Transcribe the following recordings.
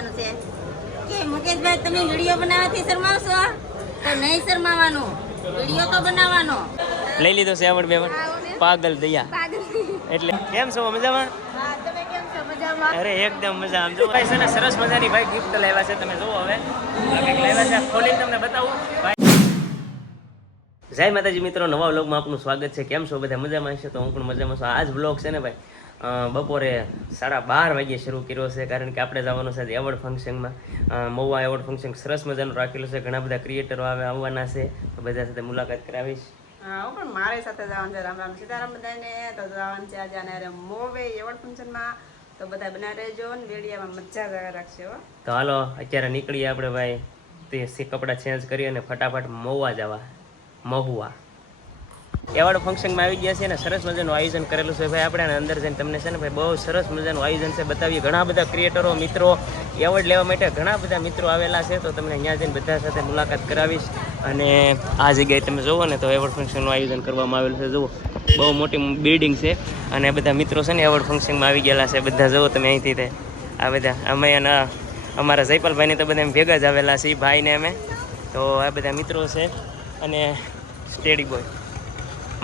કહેવાનું છે કે મુકેશભાઈ તમે વિડીયો બનાવવાથી શરમાવશો તો નહીં શરમાવાનું, વિડીયો તો બનાવવાનો. લઈ લીધો છે આવડ બેવડ પાગલ દયા. એટલે કેમ છો મજામાં? હા, તમે કેમ છો? મજામાં? અરે એકદમ મજા. આમ જો ભાઈ છે ને સરસ મજાની ભાઈ ગિફ્ટ લાવ્યા છે. તમે જુઓ હવે આ કંઈક લાવ્યા છે, ખોલી તમને બતાવું. જય માતાજી મિત્રો, નવા વ્લોગમાં આપનું સ્વાગત છે. કેમ છો બધા? મજામાં હશે તો હું પણ મજામાં છું. આજ વ્લોગ છે ને ભાઈ બપોરે 12:30 વાગ્યે શરૂ કર્યો છે, કારણ કે આપણે જવાનું છે એવોર્ડ ફંક્શનમાં. મહુવા એવોર્ડ ફંક્શન સરસ મજાનું રાખેલું છે. ઘણા બધા ક્રિએટરો આવવાના છે, તો બધા સાથે મુલાકાત કરાવીશ. હું પણ મારી સાથે જવાનું છે. રામ રામ સીતારામ બધાને. તો જવાનું છે આજે અને મોવે એવોર્ડ ફંક્શનમાં. તો બધા બના રહેજો ને વેડિયામાં મજા રાખશે હો. તો હાલો અત્યારે નીકળીએ આપણે ભાઈ તે કપડાં ચેન્જ કરી અને ફટાફટ મહુવા જવા. મહુવા એવોર્ડ ફંક્શનમાં આવી ગયા છે ને સરસ મજાનું આયોજન કરેલું છે ભાઈ. આપણે અંદર જઈને તમને છે ને ભાઈ બહુ સરસ મજાનું આયોજન છે બતાવીએ. ઘણા બધા ક્રિએટરો મિત્રો એવોર્ડ લેવા માટે ઘણા બધા મિત્રો આવેલા છે, તો તમને અહીંયા જઈને બધા સાથે મુલાકાત કરાવીશ. અને આ જગ્યાએ તમે જુઓ ને તો એવોર્ડ ફંક્શનનું આયોજન કરવામાં આવેલું છે. જુઓ બહુ મોટી બિલ્ડિંગ છે અને બધા મિત્રો છે ને એવોર્ડ ફંક્શનમાં આવી ગયેલા છે. બધા જુઓ તમે અહીંથી તે આ બધા અમે અને અમારા જયપાલભાઈને તો બધા ભેગા જ આવેલા છીએ, ભાઈને અમે. તો આ બધા મિત્રો છે અને સ્ટેડી બોય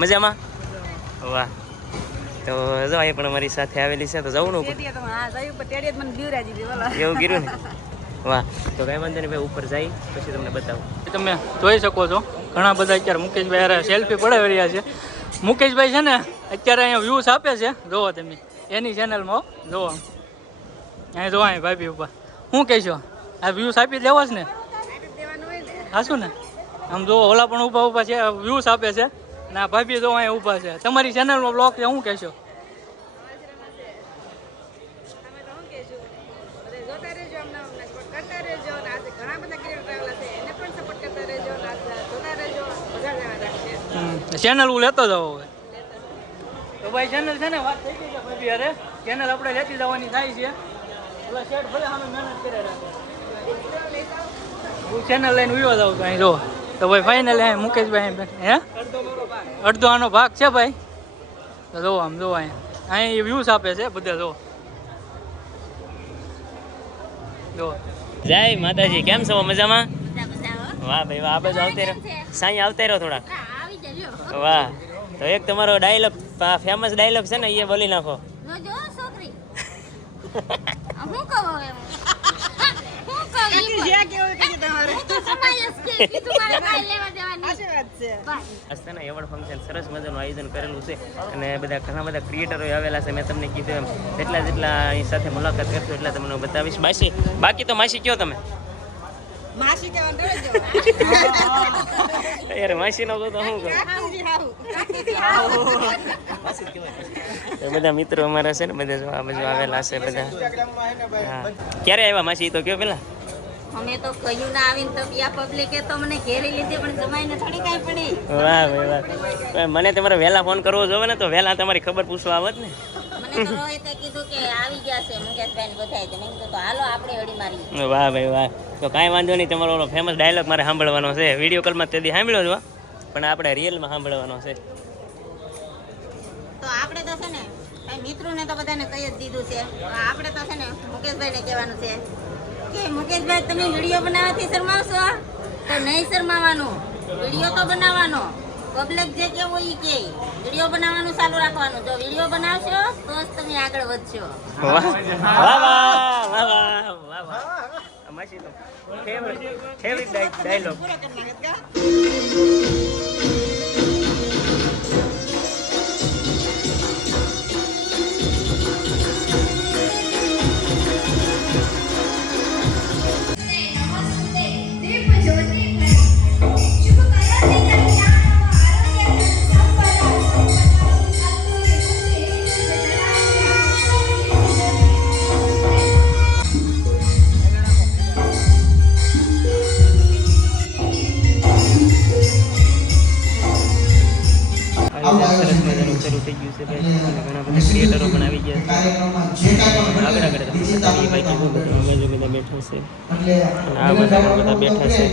મજામાં. વાહ, તો જો એ પણ અમારી સાથે આવેલી છે. તો જવું એવું ગીરું ને. વાહ, તો કઈ વાંધો નહીં ભાઈ, ઉપર જઈ પછી તમને બતાવું. તમે જોઈ શકો છો ઘણા બધા અત્યારે મુકેશભાઈ યાર સેલ્ફી પડાવી રહ્યા છે. મુકેશભાઈ છે ને અત્યારે અહીંયા વ્યૂઝ આપે છે, જોવો તમે એની ચેનલમાં. જોવો અહીંયા જોવા અહીં ભાભી ઉપર શું કહેશો? આ વ્યૂઝ આપી દેવો છે ને? હાશું ને? આમ જોવો ઓલા પણ ઊભા છે, વ્યૂઝ આપે છે ને આ ભાભી જોવા અહીંયા ઊભા છે. તમારી ચેનલમાં બ્લોગ છે, શું કહેશો? ચેનલ હું લેતો જાવ હવે તો ભાઈ. ચેનલ છે ને વાત થઈ ગઈ છે ભાભી અરે ચેનલ આપણે લેતી જવાની થાય છે. ઓલા શેઠ ભલે સામે મહેનત કરે રાખે, હું ચેનલ લઈને ઉયો જાઉં છું અહીં. જો તો ભાઈ ફાઇનલ હે મુકેશભાઈ હે અડધો આનો ભાગ છે ભાઈ. તો જો આમ જો અહીં વ્યૂઝ આપે છે બધા. જો જય માતાજી, કેમ છો? મજામાં? વાહ ભાઈ વાહ, આ બાજુ આવતા રહ્યો, સાંઈ આવતા રહ્યો થોડાક. વાહ, તો એક તમારો ડાયલોગ ફેમસ ડાયલોગ છે ને એ બોલી નાખો. એવોર્ડ ફંક્શન સરસ મજાનું આયોજન કરેલું છે અને બધા ઘણા બધા ક્રિએટરો આવેલા છે. મેં તમને કીધું એમ જેટલા અહીં સાથે મુલાકાત કરશો એટલા તમને બતાવીશ. બાકી તો માસી કયો તમે? માસી યાર માસી નો તો શું કહું. બધા મિત્રો અમારા છે ને બધા આ બાજુ આવેલા છે બધા. હા, ક્યારે આવ્યા માસી તો કયો પેલા? અમે તો કયું ના આવીને તો યા પબ્લિકે તો મને ઘેરી લીધી, પણ જમાઈને થોડી કાંઈ પડી. વાહ ભાઈ વાહ, મને તમારે વહેલા ફોન કરવો જોવે ને તો વહેલા તમારી ખબર પૂછવા આવત ને. મને તો રોહિતે કીધું કે આવી ગયા છે મુકેશભાઈ ને બધાય, તો મેં કીધું તો હાલો આપણે હળી મારી. વાહ ભાઈ વાહ, તો કાંઈ વાંધો નહીં. તમારો ઓલો ફેમસ ડાયલોગ મારે સાંભળવાનો છે. વિડીયો કોલમાં તેથી સાંભળ્યો જ પણ આપણે રિયલમાં સાંભળવાનો છે. તો આપણે તો છે ને મિત્રોને તો બધાને કહી જ દીધું છે. આપણે તો છે ને મુકેશભાઈને કહેવાનું છે કે મુકેશભાઈ તમે વિડીયો બનાવવાથી શરમાવશો તો નહીં શરમાવાનું, વિડીયો તો બનાવવાનો. પબ્લિક જે કેવું એ કે વિડીયો બનાવવાનું ચાલુ રાખવાનું. જો વિડીયો બનાવશો તો જ તમે આગળ વધશો. વાહ વાહ વાહ વાહ વાહ વાહ, માસી તો ફેવરિટ ડાયલોગ. સરસ મજાનું શરૂ થઈ ગયું છે ભાઈ. ઘણા બધા ક્રિએટરો પણ આવી ગયા છે. આગળ આગળ તમને બતાવીએ ભાઈ કેવું બધું અમે જો બધા બેઠા છે. આ બધા પણ બધા બેઠા છે.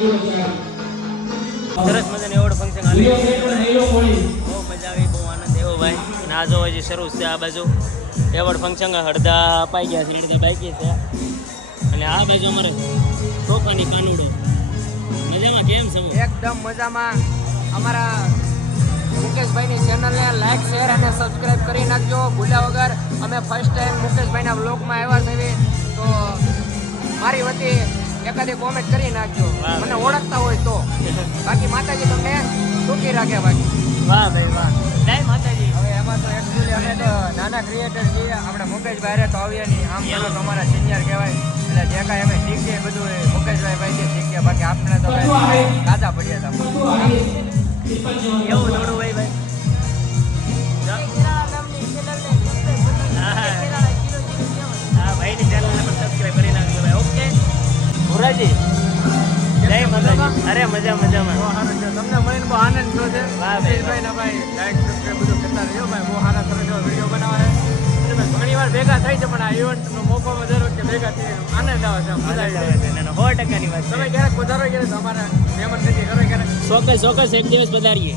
સરસ મજાનું એવોર્ડ ફંક્શન આવી રહ્યું છે. બહુ મજા આવી, બહુ આનંદ આવ્યો ભાઈ. અને આ જો હજી શરૂ છે આ બાજુ એવોર્ડ ફંક્શન અડધા અપાઈ ગયા છે, અડધા બાકી છે. અને આ બાજુ અમારે તોફાની કાનુડો મજામાં. કેમ છે? એકદમ મજામાં. અમારા મુકેશભાઈની ચેનલને લાઈક શેર અને સબસ્ક્રાઇબ કરી નાખજો ભૂલ્યા વગર. અમે ફર્સ્ટ ટાઈમ મુકેશભાઈના બ્લોગમાં આવ્યા છીએ, તો મારી વતી એકાદી કોમેન્ટ કરી નાખજો, મને ઓળખતા હોય તો. બાકી માતાજી તમને સુખી રાખે. બાકી વાહ ભાઈ વાહ, જય માતાજી. હવે એમાં તો એકચ્યુઅલી અમે તો નાના ક્રિએટર છીએ. આપણે મુકેશભાઈ તો આવીએ નહીં, આમ તો અમારા સિનિયર કહેવાય. એટલે જે કાંઈ અમે શીખીએ બધું એ મુકેશભાઈ ભાઈથી શીખીએ. બાકી આપણે તો કાચા પડ્યા હતા. એવું થોડું હોય ભાઈ. હા ભાઈની ચેનલને પણ સબસ્ક્રાઇબ કરી નાખજો ભાઈ. ઓકે ભુરાજી, જય માતાજી. અરે મજા મજામાં. તમને મળીને બહુ આનંદ થયો છે. વાહ ભાઈ ભાઈ ને ભાઈ લાઈક સબસ્ક્રાઇબ બધું કરતા રહેજો ભાઈ. બહુ સારા સરસ એવા વિડીયો બનાવે છે. ઘણી વાર ભેગા થાય છે, પણ આ ઇવેન્ટનો મોકો દર વખતે ભેગા થઈ આનંદ આવે છે. મજા આવી જાય છે. 100%ની વાત તમે છે. ક્યારેક પધારો ક્યારેક અમારા મહેમાન તરીકે કરો ક્યારેક. ચોક્કસ ચોક્કસ એક દિવસ પધારીએ.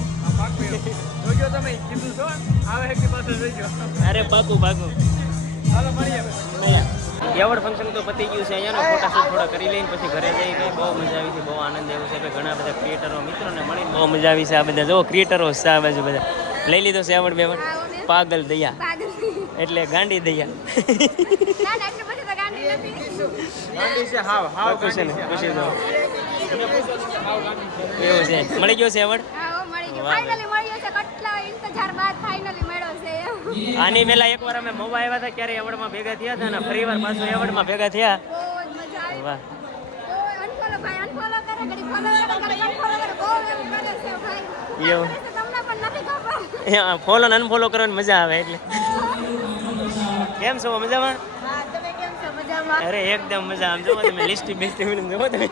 જોજો તમે કીધું છો આવે કે પાછળ જોઈજો. અરે પાકું પાકું. હાલો મળીએ. એવોર્ડ ફંક્શન તો પતી ગયું છે. અહીંયાનો ફોટોશૂટ થોડા કરી લઈને પછી ઘરે જઈ ગઈ. બહુ મજા આવી છે, બહુ આનંદ આવ્યો છે. ઘણા બધા ક્રિએટરો મિત્રોને મળીને બહુ મજા આવી છે. આ બધા જો ક્રિએટરો છે આ બાજુ બધા લઈ લીધો છે એવોર્ડ બેવોર્ડ. પાગલ દયા એટલે ગાંડી દયા. ગાંડી છે હાવ હાવ ખુશી ને ખુશી તો એવું છે. મળી ગયો છે એવોર્ડ. આની પહેલા એકવાર અમે મોવા આવ્યા હતા, ક્યારે એવોર્ડમાં ભેગા થયા હતા, અને ફરી વાર પાછું એવોર્ડમાં ભેગા થયા. વાહ એવું ફોલો ને અનફોલો કરવાની મજા આવે એટલે. કેમ છો? મજામાં? અરે એકદમ મજા. આમ જોવો તમે લિસ્ટી બેસ્ટી જોવો તમે.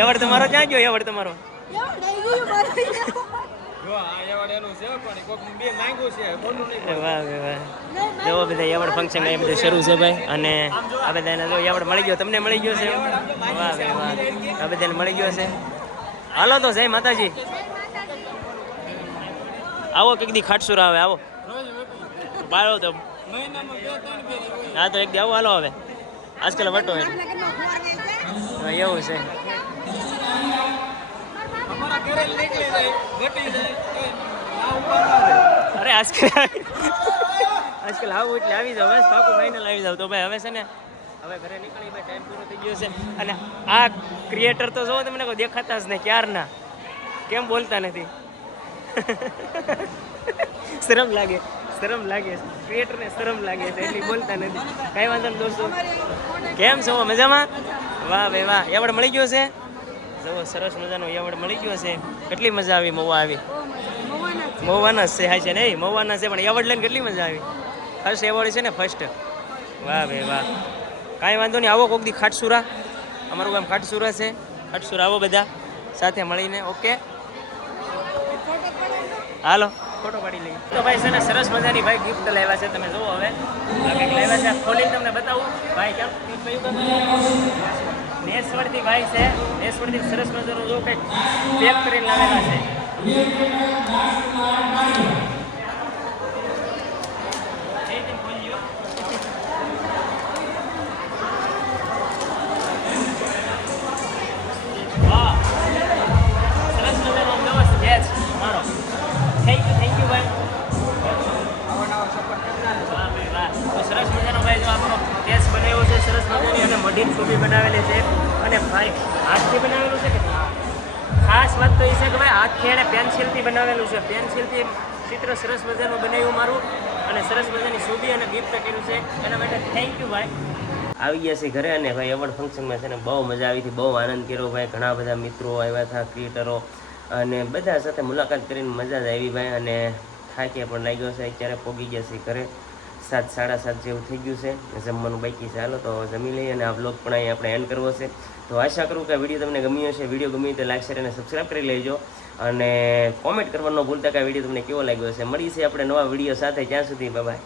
એવોર્ડ તમારો ક્યાં ગયો? એવોર્ડ તમારો જોવો બધા એવોર્ડ ફંક્શન એ બધું શરૂ છે ભાઈ. અને આ બધાને જો એવોર્ડ મળી ગયો. તમને મળી ગયો છે? વાહ ભાઈ વાહ, આ બધાને મળી ગયો છે. હાલો તો જય માતાજી. આવો કંઈક દી ખાટસુર આવે. આવો બાળો તો હા તો એક દી આવો. હાલો હવે આજકાલ વટો એટલે એવું છે. અરે આજકાલ આવું એટલે આવી જાવ બસ પાકું ફાઇનલ આવી જાવ તો ભાઈ. હવે છે ને હવે ઘરે નીકળી ભાઈ, ટાઈમ પૂરો થઈ ગયો છે. અને આ ક્રિએટર તો જો તમને કોઈ દેખાતા જ નહીં ક્યારના. કેમ બોલતા નથી? શરમ લાગે, શરમ લાગે. ક્રિએટરને શરમ લાગે છે એટલે બોલતા નથી. કાંઈ વાંધો નહીં દોસ્તો. કેમ છો? મજામાં? વાહ ભાઈ વાહ. એવોર્ડ મળી ગયો છે. જુઓ સરસ મજાનો એવોર્ડ મળી ગયો છે. કેટલી મજા આવી. મહુવા આવી. મહુવાના છે હા છે નહીં મહુવાના છે, પણ એવોર્ડ લઈને કેટલી મજા આવી. ફર્સ્ટ એવોર્ડ છે ને ફર્સ્ટ. વાહ ભાઈ વાહ. કાંઈ વાંધો નહીં. આવો કોક દી ખાટસુરા. અમારું ગામ ખાટસુરા છે. ખાટસુરા આવો બધા સાથે મળીને. ઓકે હાલો ફોટો પાડી લઈએ. તો ભાઈ છે ને સરસ મજાની ભાઈ ગિફ્ટ લાવ્યા છે. તમે જુઓ હવે કંઈક લાવ્યા છે. ખોલીને તમને બતાવું ભાઈ. કેમ નેસવડથી ભાઈ છે. નેસવડથી સરસ મજાનું જો કંઈક પેક કરીને લાવેલા છે. વાહ સરસ મજાનો અમદાવાદ બેચ મારો. થેન્ક યુ ભાઈ. તો સરસ મજાનો ભાઈ જો આપણો કેસ બનાવ્યો છે સરસ મજાની, અને મઢીન કોબી બનાવેલી છે. અને ભાઈ હાથથી બનાવેલું છે કે ખાસ વાત તો એ છે કે ભાઈ હાથથી એને પેન્સિલથી બનાવેલું છે. પેન્સિલથી ચિત્ર સરસ મજાનું બનાવ્યું મારું, અને સરસ મજાની સુબી અને ગિફ્ટ કર્યું છે. એના માટે થેન્ક યુ ભાઈ. આવી ગયા છે ઘરે, અને ભાઈ એવોર્ડ ફંક્શનમાં છે ને બહુ મજા આવી હતી, બહુ આનંદ કર્યો ભાઈ. ઘણા બધા મિત્રો આવ્યા હતા, ક્રિએટરો, અને બધા સાથે મુલાકાત કરીને મજા જ આવી ભાઈ. અને થાક્યા પણ લાગ્યો છે. અત્યારે પોગી ગયા છે ઘરે. 7, 7:30 જેવું થઈ ગયું છે. જમવાનું બાકી છે. હાલો તો જમી લઈએ, અને આ બ્લોગ પણ અહીં આપણે એન્ડ કરવો છે. તો આશા કરું કે વિડીયો તમને ગમ્યો હશે. વિડીયો ગમ્યો તો લાઈક શેર અને સબસ્ક્રાઈબ કરી લેજો, અને કોમેન્ટ કરવાનું ન ભૂલતા કે આ વિડીયો તમને કેવો લાગ્યો છે. મળીએ છીએ આપણે નવા વિડીયો સાથે. ત્યાં સુધી બાય બાય.